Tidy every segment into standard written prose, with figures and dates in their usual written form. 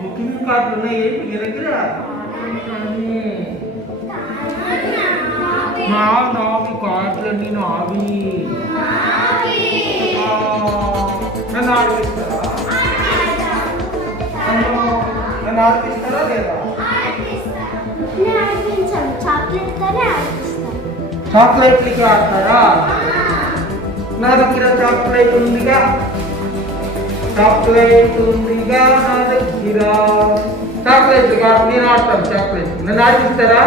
Booking కార్డులు ఉన్నాయి మీ దగ్గర? నావి కార్డులన్నీ నావి. నన్ను ఆడిపిస్తారా? నన్ను ఆడిపిస్తారా లేదా? చాక్లెట్లకి ఆడతారా? నా దగ్గర చాక్లెట్ ఉందిగా, చాక్లెట్ ఉందిగా నా దగ్గర. చాక్లెట్ కాదు, నేను ఆడతాను చాక్లెట్. నన్ను ఆడిపిస్తారా?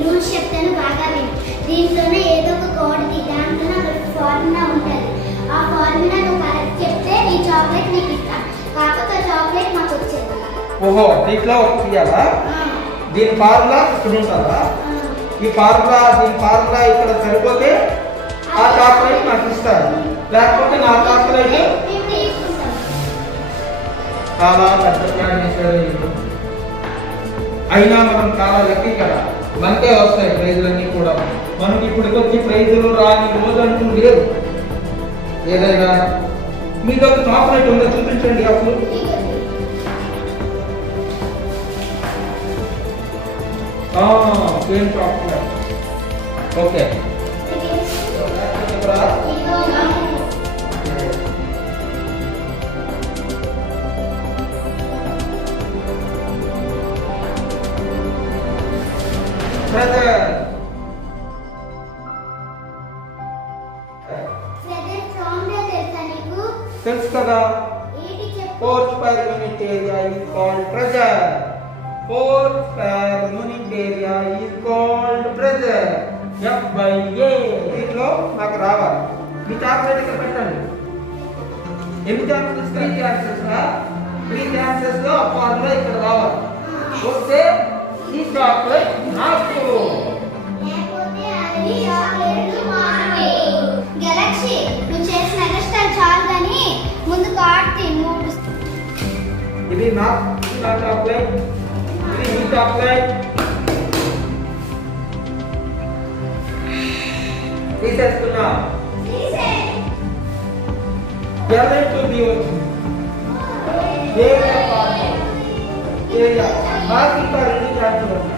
రూల్స్ చెప్తాను బాగా విను. దీంట్లోనే ఏదో ఒక కోడ్కి దాంట్లో ఒక ఫార్ములా ఉంటుంది. ఆ ఫార్ములా నువ్వు కరెక్ట్ చెప్తే ఈ చాక్లెట్ నీకు ఇస్తాను. కాకపోతే ఆ చాక్లెట్ మాకు వచ్చేది. ఓహో, దీంట్లో తీయాలా? దీని ఫార్ములా ఇక్కడ ఉంటుందా? ఈ ఫార్ములా దీని ఫార్ములా ఇక్కడ సరిపోతే ఆ చాక్లెట్ నాకు ఇస్తారు, లేకపోతే నా చాక్లెట్ చాలా పెద్ద ప్లాన్ చేశారు. అయినా మనం చాలా లక్కీ కదా, మనకే వస్తాయి ప్రైజులన్నీ కూడా. మనకి ఇప్పటికొచ్చి ప్రైజులు రాని రోజు అంటూ లేదు. ఏదైనా మీకు ఒక చాక్లెట్ ఉందో చూపించండి. అప్పుడు సేమ్ చాక్లెట్. ఓకే, తెలుసు కదా. 4 square unit area is called pressure. 4 square unit area is called pressure. F/A. దీంట్లో నాకు రావాలి. మీ చాక్లెట్ ఇక్కడ పెట్టండి. ఎన్ని ఛాన్సెస్? 3 ఛాన్సెస్. 3 ఛాన్సెస్ లో ఫార్ములా ఇక్కడ రావాలి. వస్తే ఈ చాక్లెట్ నాకు. గెలాక్సీ నువ్వు చేసిన ఎగస్ట్రాలు చాలు కానీ ముందు కార్డ్ 3. ఇది నా చాక్లెట్, ఇది మీ చాక్లెట్. తీసేస్తున్నా. ఎల్లెంటూ బి వచ్చింది. ఏరియా నాకు ఇంకా 2 ఛాన్సులు ఉన్నాయి.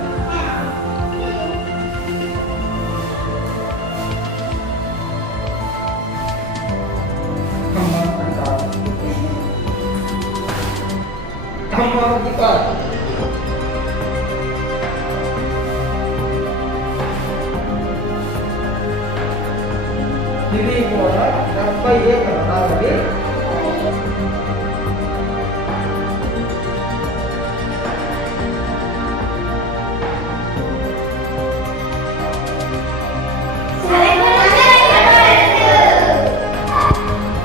ఇది కూడా 70 కట్టాలి.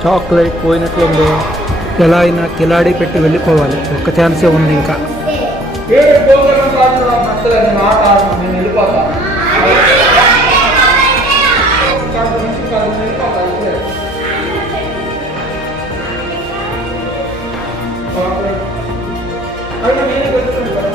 చాక్లెట్ పోయినట్లుంది. ఎలా అయినా కిలాడి పెట్టి వెళ్ళిపోవాలి. ఒక్క ఛాన్సే ఉంది ఇంకా. అయినా నేనే వెళ్తున్నాను కదా.